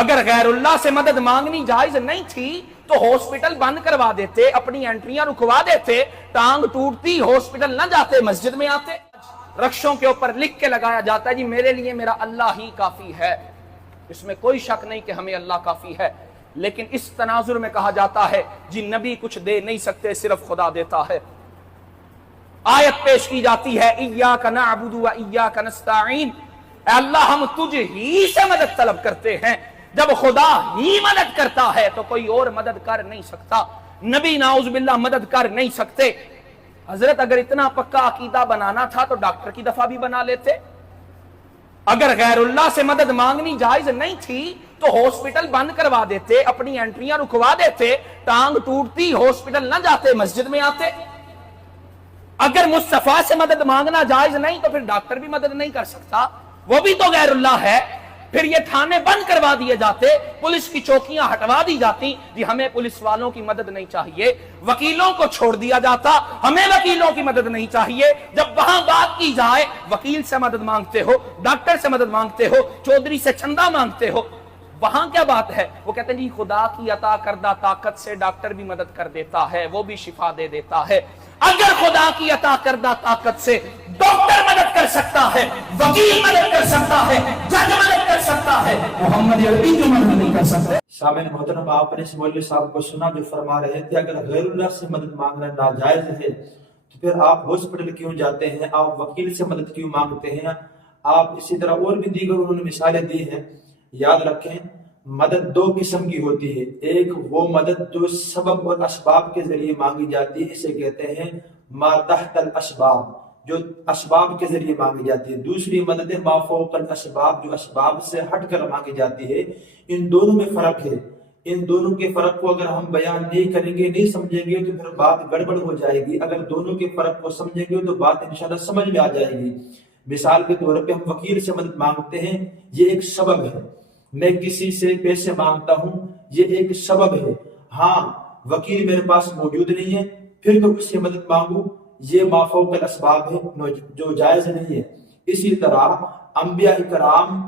اگر غیر اللہ سے مدد مانگنی جائز نہیں تھی تو ہاسپٹل بند کروا دیتے، اپنی انٹریاں رکوا دیتے، ٹانگ ٹوٹتی ہاسپٹل نہ جاتے، مسجد میں آتے۔ رکشوں کے اوپر لکھ کے لگایا جاتا ہے جی میرے لیے میرا اللہ ہی کافی ہے، اس میں کوئی شک نہیں کہ ہمیں اللہ کافی ہے، لیکن اس تناظر میں کہا جاتا ہے جی نبی کچھ دے نہیں سکتے، صرف خدا دیتا ہے۔ آیت پیش کی جاتی ہے ایاک نعبد و ایاک نستعین، اے اللہ ہم تجھ ہی سے مدد طلب کرتے ہیں۔ جب خدا ہی مدد کرتا ہے تو کوئی اور مدد کر نہیں سکتا، نبی نعوذ باللہ مدد کر نہیں سکتے۔ حضرت اگر اتنا پکا عقیدہ بنانا تھا تو ڈاکٹر کی دفعہ بھی بنا لیتے۔ اگر غیر اللہ سے مدد مانگنی جائز نہیں تھی تو ہاسپٹل بند کروا دیتے، اپنی انٹریاں رکوا دیتے، ٹانگ ٹوٹتی ہاسپٹل نہ جاتے، مسجد میں آتے۔ اگر مصطفیٰ سے مدد مانگنا جائز نہیں تو پھر ڈاکٹر بھی مدد نہیں کر سکتا، وہ بھی تو غیر اللہ ہے۔ پھر یہ تھانے بند کروا دیے جاتے، پولیس کی چوکیاں ہٹوا دی جاتی، جی ہمیں پولیس والوں کی مدد نہیں چاہیے، وکیلوں کو چھوڑ دیا جاتا، ہمیں وکیلوں کی مدد نہیں چاہیے۔ جب وہاں بات کی جائے وکیل سے مدد مانگتے ہو، ڈاکٹر سے مدد مانگتے ہو، چودھری سے چندہ مانگتے ہو، وہاں کیا بات ہے؟ وہ کہتے ہیں جی خدا کی عطا کردہ طاقت سے ڈاکٹر بھی مدد کر دیتا ہے، وہ بھی شفا دے دیتا ہے۔ اگر خدا کی عطا کردہ طاقت سے ڈاکٹر مدد کر سکتا ہے، وکیل مدد کر سکتا ہے، جج مدد کر سکتا ہے، محمد عربی جو مدد نہیں کر سکتے۔ سامعین محترم، آپ نے اس مولوی صاحب کو سنا جو فرما رہے تھے اگر غیر اللہ سے مدد مانگنا ناجائز ہے تو پھر آپ ہاسپٹل کیوں جاتے ہیں، آپ وکیل سے مدد کیوں مانگتے ہیں؟ آپ اسی طرح اور بھی دیگر انہوں نے مثالیں دی ہیں۔ یاد رکھیں مدد دو قسم کی ہوتی ہے، ایک وہ مدد جو سبب اور اسباب کے ذریعے مانگی جاتی ہے، اسے کہتے ہیں ما تحت الاسباب، جو اسباب کے ذریعے مانگی جاتی ہے۔ دوسری مدد ہے ما فوق الاسباب، جو اسباب سے ہٹ کر مانگی جاتی ہے۔ ان دونوں میں فرق ہے، ان دونوں کے فرق کو اگر ہم بیان نہیں کریں گے، نہیں سمجھیں گے تو پھر بات گڑبڑ ہو جائے گی۔ اگر دونوں کے فرق کو سمجھیں گے تو بات انشاءاللہ سمجھ میں آ جائے گی۔ مثال کے طور پہ ہم وکیل سے مدد مانگتے ہیں، یہ ایک سبب ہے۔ میں کسی سے پیسے مانگتا ہوں، یہ ایک سبب ہے۔ ہاں وکیل میرے پاس موجود نہیں ہے پھر تو اس سے مدد مانگوں، یہ ما فوق الاسباب ہے جو جائز نہیں ہے۔ اسی طرح انبیاء کرام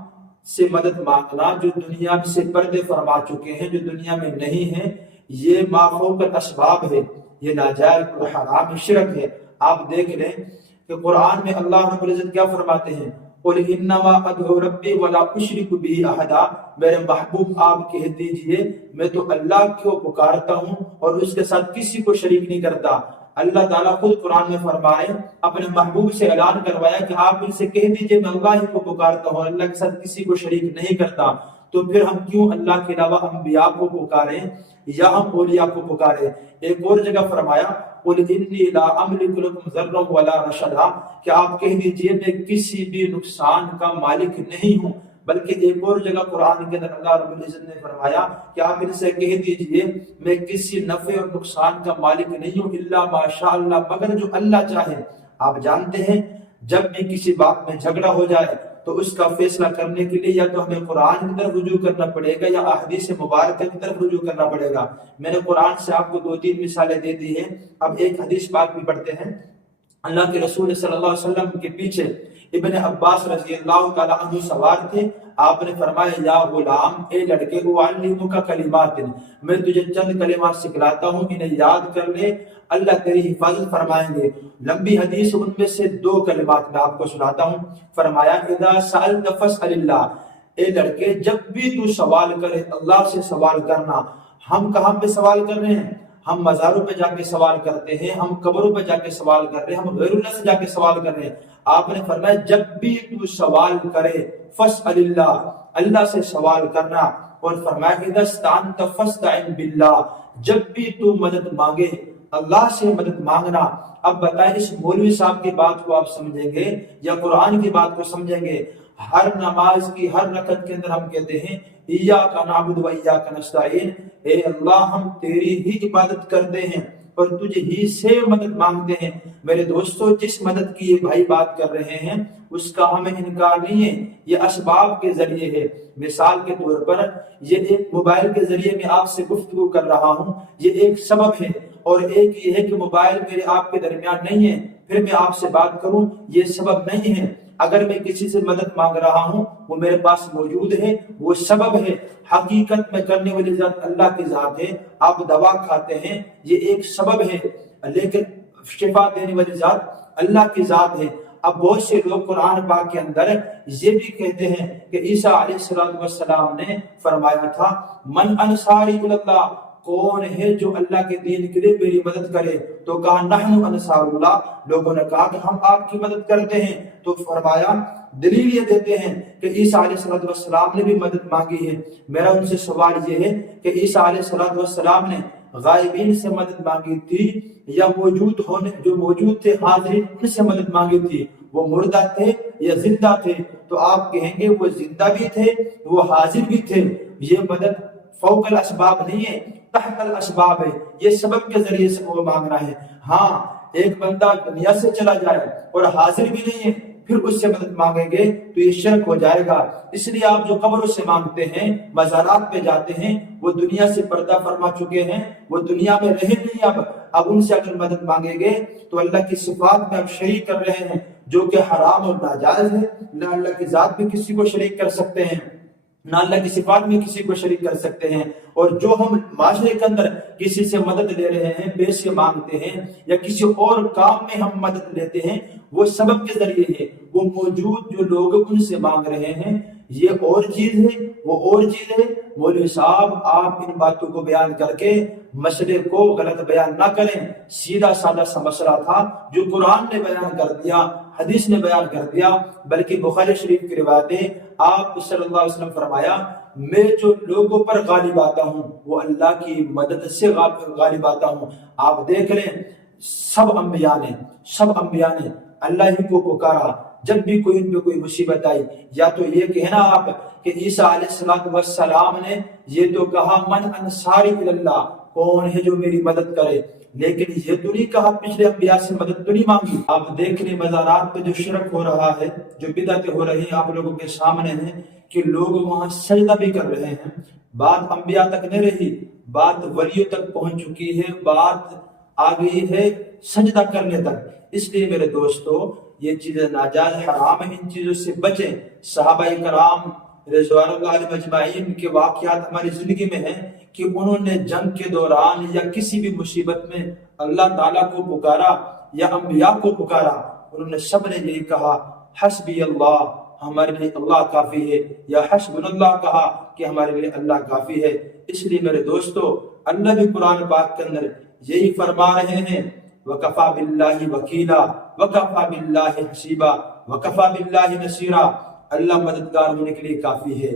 سے مدد مانگنا جو دنیا سے پردے فرما چکے ہیں، جو دنیا میں نہیں ہیں، یہ ما فوق الاسباب ہے، یہ ناجائز اور حرام شرک ہے۔ آپ دیکھ لیں کہ قرآن میں اللہ رب العزت کیا فرماتے ہیں، قُلْ إِنَّمَا أَدْعُو رَبِّي وَلَا أُشْرِكُ بِهِ أَحَدًا، میرے محبوب آپ کہہ دیجئے میں تو اللہ کو پکارتا ہوں اور اس کے ساتھ کسی کو شریک نہیں کرتا۔ اللہ تعالیٰ خود قرآن میں فرمائے، اپنے محبوب سے اعلان کروایا کہ آپ ان سے کہہ دیجئے میں اللہ ہی کو پکارتا ہوں، اللہ کے ساتھ کسی کو شریک نہیں کرتا۔ تو پھر ہم کیوں اللہ کے علاوہ انبیاء کو پکاریں یا ہم اولیاء کو پکاریں؟ ایک اور جگہ فرمایا قُلْ إِنِّي لَا أَمْلِكُ لَكُمْ ضَرًّا وَلَا رَشَدًا، کہ آپ کہہ دیجئے میں کسی بھی نقصان کا مالک نہیں ہوں۔ بلکہ ایک اور جگہ قرآن کے اندر اللہ رب العزت نے فرمایا کہ آپ ان سے کہہ دیجئے میں کسی نفع اور نقصان کا مالک نہیں ہوں الا ماشاء اللہ، مگر جو اللہ چاہے۔ آپ جانتے ہیں جب بھی کسی بات میں جھگڑا ہو جائے تو اس کا فیصلہ کرنے کے لیے یا تو ہمیں قرآن کی طرف رجوع کرنا پڑے گا یا احادیث مبارکہ کی طرف رجوع کرنا پڑے گا۔ میں نے قرآن سے آپ کو 2-3 مثالیں دے دی ہیں، اب ایک حدیث پاک بھی پڑھتے ہیں۔ اللہ کے رسول صلی اللہ علیہ وسلم کے پیچھے ابن عباس رضی اللہ تعالیٰ عنہ سوار تھے۔ آپ نے فرمایا یا غلام، اے لڑکے، اعلمک کلمات، میں تجھے چند کلمات سکھلاتا ہوں، انہیں یاد کر لے، اللہ تیری حفاظت فرمائیں گے۔ لمبی حدیث، ان میں سے 2 کلمات میں آپ کو سناتا ہوں۔ فرمایا اذا سألت فاسأل اللہ، اے لڑکے جب بھی تو سوال کرے اللہ سے سوال کرنا۔ ہم کہاں پہ سوال کر رہے ہیں؟ ہم مزاروں پہ جا کے سوال کرتے ہیں، ہم قبروں پہ جا کے سوال کر رہے ہیں، ہم غیر اللہ سے جا کے سوال کر رہے ہیں۔ آپ نے فرمایا جب بھی تو سوال کرے فاسأل اللہ، اللہ سے سوال کرنا۔ اور فرمایا اذا استعنت فاستعن باللہ، جب بھی تو مدد مانگے اللہ سے مدد مانگنا۔ اب بتائیں اس مولوی صاحب کی بات کو آپ سمجھیں گے یا قرآن کی بات کو سمجھیں گے؟ ہر نماز کی ہر رکعت کے اندر ہم کہتے ہیں ایاک نعبد و ایاک نستعین، اے اللہ ہم تیری ہی عبادت کرتے ہیں اور تجھ ہی سے مدد مانگتے ہیں۔ میرے دوستو، جس مدد کی یہ بھائی بات کر رہے ہیں اس کا ہمیں انکار نہیں ہے، یہ اسباب کے ذریعے ہے۔ مثال کے طور پر یہ ایک موبائل کے ذریعے میں آپ سے گفتگو کر رہا ہوں، یہ ایک سبب ہے، اور ایک یہ ہے کہ موبائل میرے آپ کے درمیان نہیں ہے پھر میں آپ سے بات کروں، یہ سبب نہیں ہے۔ اگر میں کسی سے مدد مانگ رہا ہوں وہ میرے پاس موجود ہے، وہ سبب ہے، حقیقت میں کرنے والی ذات اللہ کی ذات ہے۔ آپ دوا کھاتے ہیں یہ ایک سبب ہے، لیکن شفا دینے والی ذات اللہ کی ذات ہے۔ اب بہت سے لوگ قرآن پاک کے اندر یہ بھی کہتے ہیں کہ عیسیٰ علیہ السلام نے فرمایا تھا من انصاری اللہ، کون ہے جو اللہ کے دین کے لیے میری مدد کرے؟ تو کہا نحن انصار اللہ، لوگوں نے کہا کہ ہم آپ کی مدد کرتے ہیں۔ تو فرمایا دلیل یہ دیتے ہیں کہ عیسیٰ علیہ السلام نے بھی مدد مانگی ہے۔ میرا ان سے سوال یہ ہے کہ عیسیٰ علیہ السلام نے غائبین سے مدد مانگی تھی یا جو موجود تھے حاضرین ان سے مدد مانگی تھی؟ وہ مردہ تھے یا زندہ تھے؟ تو آپ کہیں گے وہ زندہ بھی تھے، وہ حاضر بھی تھے۔ یہ مدد فوق الاسباب نہیں ہے، تحت الاسباب ہے، یہ سبب کے ذریعے سے وہ مانگ رہا ہے۔ ہاں ایک بندہ دنیا سے چلا جائے اور حاضر بھی نہیں ہے پھر اس سے مدد مانگیں گے تو یہ شرک ہو جائے گا۔ اس لیے آپ جو قبروں سے مانگتے ہیں، مزارات پہ جاتے ہیں، وہ دنیا سے پردہ فرما چکے ہیں، وہ دنیا میں رہے نہیں۔ اب ان سے اگر مدد مانگیں گے تو اللہ کی صفات میں آپ شریک کر رہے ہیں جو کہ حرام اور ناجائز ہے۔ نہ اللہ کی ذات میں کسی کو شریک کر سکتے ہیں، نہ اللہ کی صفات میں کسی کو شریک کر سکتے ہیں۔ اور جو ہم معاشرے کے اندر کسی سے مدد لے رہے ہیں، پیسے مانگتے ہیں یا کسی اور کام میں ہم مدد لیتے ہیں، وہ سبب کے ذریعے ہے۔ وہ موجود جو لوگ ان سے مانگ رہے ہیں یہ اور چیز ہے، وہ اور چیز ہے۔ مولوی صاحب آپ ان باتوں کو بیان کر کے مسئلے کو غلط بیان نہ کریں۔ سیدھا سادہ سا مسئلہ تھا جو قرآن نے بیان کر دیا، حدیث نے بیان کر دیا، بلکہ بخاری شریف کی روایتیں آپ صلی اللہ علیہ وسلم فرمایا میں جو لوگوں پر غالب آتا ہوں وہ اللہ کی مدد سے غالب آتا ہوں۔ آپ دیکھ لیں سب انبیاء نے اللہ ہی کو پکارا جب بھی کوئی ان پہ کوئی مصیبت آئی۔ یا تو یہ کہنا آپ کہ عیسیٰ علیہ السلام نے یہ تو کہا من انصاری اللہ، کون ہے جو میری مدد کرے، لیکن یہ تو نہیں کہا پچھلے انبیاء سے مدد تو نہیں مانگی۔ آپ دیکھ لیں مزارات پہ جو شرک ہو رہا ہے، جو بدعتیں ہو رہی ہیں آپ لوگوں کے سامنے ہیں کہ لوگ وہاں سجدہ بھی کر رہے ہیں۔ بات انبیاء تک نہیں رہی، بات ولیوں تک پہنچ چکی ہے، بات آ گئی ہے سجدہ کرنے تک۔ اس لیے میرے دوستو یہ چیزیں ناجائز حرام ہیں، ان چیزوں سے بچیں۔ صحابہ کرام رضوان اللہ علیہم اجمعین کے واقعات ہماری زندگی میں ہیں کہ انہوں نے جنگ کے دوران یا کسی بھی مصیبت میں اللہ تعالیٰ کو پکارا یا انبیاء کو پکارا، انہوں نے سب نے یہی کہا حسبی اللہ، ہمارے لیے اللہ کافی ہے، یا حسبنا اللہ کہا کہ ہمارے لیے اللہ کافی ہے۔ اس لیے میرے دوستو اللہ بھی قرآن پاک کے اندر یہی فرما رہے ہیں وَكَفَى بِاللَّهِ وَكِيلًا وَكَفَى بِاللَّهِ حَسِيبًا وَكَفَى بِاللَّهِ نَصِيرًا۔ اللہ مددگار ہونے کے لیے کافی ہے،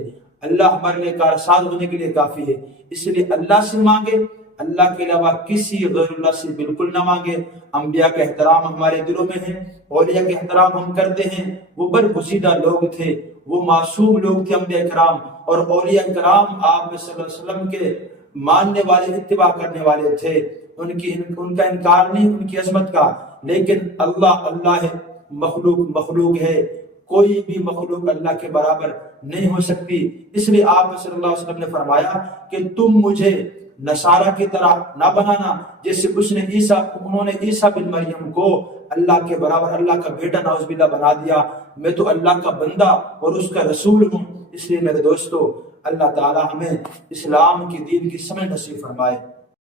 اللہ ہمارے لیے کارساز ہونے کے لیے کافی ہے۔ اس لیے اللہ سے مانگے، اللہ کے علاوہ کسی غیر اللہ سے بالکل نہ مانگے۔ انبیاء کا احترام ہمارے دلوں میں ہے، اولیاء کا احترام ہم کرتے ہیں۔ وہ برگزیدہ لوگ تھے، وہ معصوم لوگ تھے انبیاء کرام، اور اولیاء کرام آپ صلی اللہ علیہ وسلم کے ماننے والے، اتباع کرنے والے تھے۔ ان کا انکار نہیں ان کی عظمت کا، لیکن اللہ ہے، مخلوق ہے، کوئی بھی مخلوق اللہ کے برابر نہیں ہو سکتی۔ اس لیے آپ صلی اللہ علیہ وسلم نے فرمایا کہ تم مجھے نصارہ کی طرح نہ بنانا، جیسے انہوں نے عیسیٰ بن مریم کو اللہ کے برابر، اللہ کا بیٹا نعوذ باللہ بنا دیا۔ میں تو اللہ کا بندہ اور اس کا رسول ہوں۔ اس لیے میرے دوستو اللہ تعالی ہمیں اسلام کی دین کی سمجھ نصیب فرمائے۔